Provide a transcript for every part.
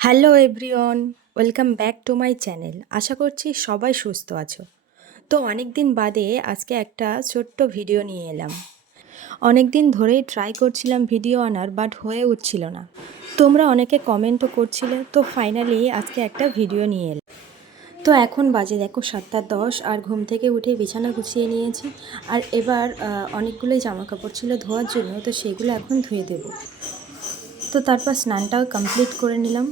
Hello everyone, welcome back to my channel. আশা করছি সবাই সুস্থ আছো। তো অনেক দিন বাদে আজকে একটা ছোট্ট ভিডিও নিয়ে এলাম। অনেক দিন ধরেই ট্রাই করছিলাম ভিডিও আনার, বাট হয়ে উঠছিল না। তোমরা অনেকে কমেন্টও করছিলে, তো ফাইনালি আজকে একটা ভিডিও নিয়ে এলাম। তো এখন বাজে দেখো 7:10, আর ঘুম থেকে উঠে বিছানা গুছিয়ে নিয়েছি। আর এবার অনেকগুলোই জামা কাপড় ছিল ধোয়ার জন্য, তো সেগুলো এখন ধুয়ে দেবো। তো তারপর স্নানটাও কমপ্লিট করে নিলাম।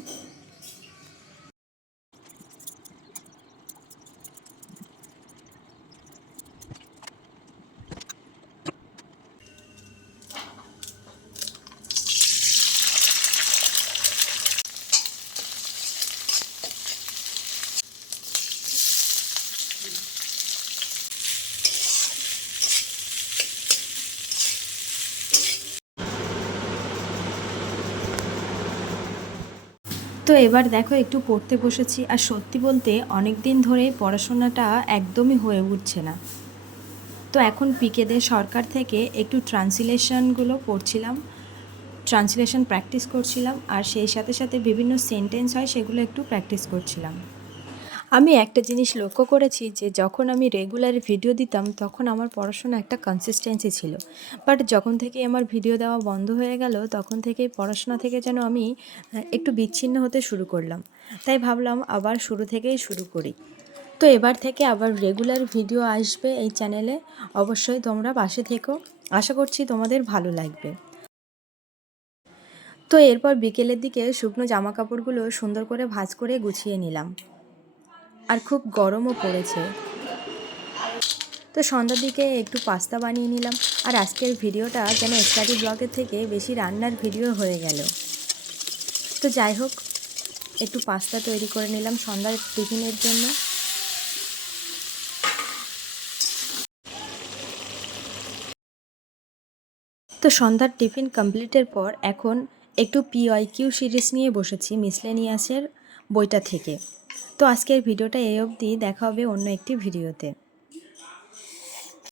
তো এবার দেখো একটু পড়তে বসেছি, আর সত্যি বলতে অনেক দিন ধরে পড়াশোনাটা একদমই হয়ে উঠছে না। তো এখন পিকেদের সরকার থেকে একটু ট্রান্সলেশনগুলো পড়ছিলাম, ট্রান্সলেশন প্র্যাকটিস করছিলাম, আর সেই সাথে সাথে বিভিন্ন সেন্টেন্স হয় সেগুলো একটু প্র্যাকটিস করছিলাম। আমি একটা জিনিস লক্ষ্য করেছি যে যখন আমি রেগুলার ভিডিও দিতাম তখন আমার পড়াশোনা একটা কনসিস্টেন্সি ছিল, বাট যখন থেকে আমার ভিডিও দেওয়া বন্ধ হয়ে গেল তখন থেকেই পড়াশোনা থেকে যেন আমি একটু বিচ্ছিন্ন হতে শুরু করলাম। তাই ভাবলাম আবার শুরু থেকেই শুরু করি। তো এবার থেকে আবার রেগুলার ভিডিও আসবে এই চ্যানেলে। অবশ্যই তোমরা পাশে থেকো, আশা করছি তোমাদের ভালো লাগবে। তো এরপর বিকেলের দিকে শুকনো জামা কাপড়গুলো সুন্দর করে ভাঁজ করে গুছিয়ে নিলাম, আর খুব গরমও পড়েছে। তো সন্ধ্যার দিকে একটু পাস্তা বানিয়ে নিলাম, আর আজকের ভিডিওটা যেন স্টাডি ব্লগের থেকে বেশি রান্নার ভিডিও হয়ে গেল। তো যাই হোক, একটু পাস্তা তৈরি করে নিলাম সন্ধ্যার টিফিনের জন্য। তো সন্ধ্যার টিফিন কমপ্লিটের পর এখন একটু PYQ সিরিজ নিয়ে বসেছি মিসলেনিয়াসের বইটা থেকে। তো আজকের ভিডিওটা এই অবধি, দেখা হবে অন্য একটি ভিডিওতে।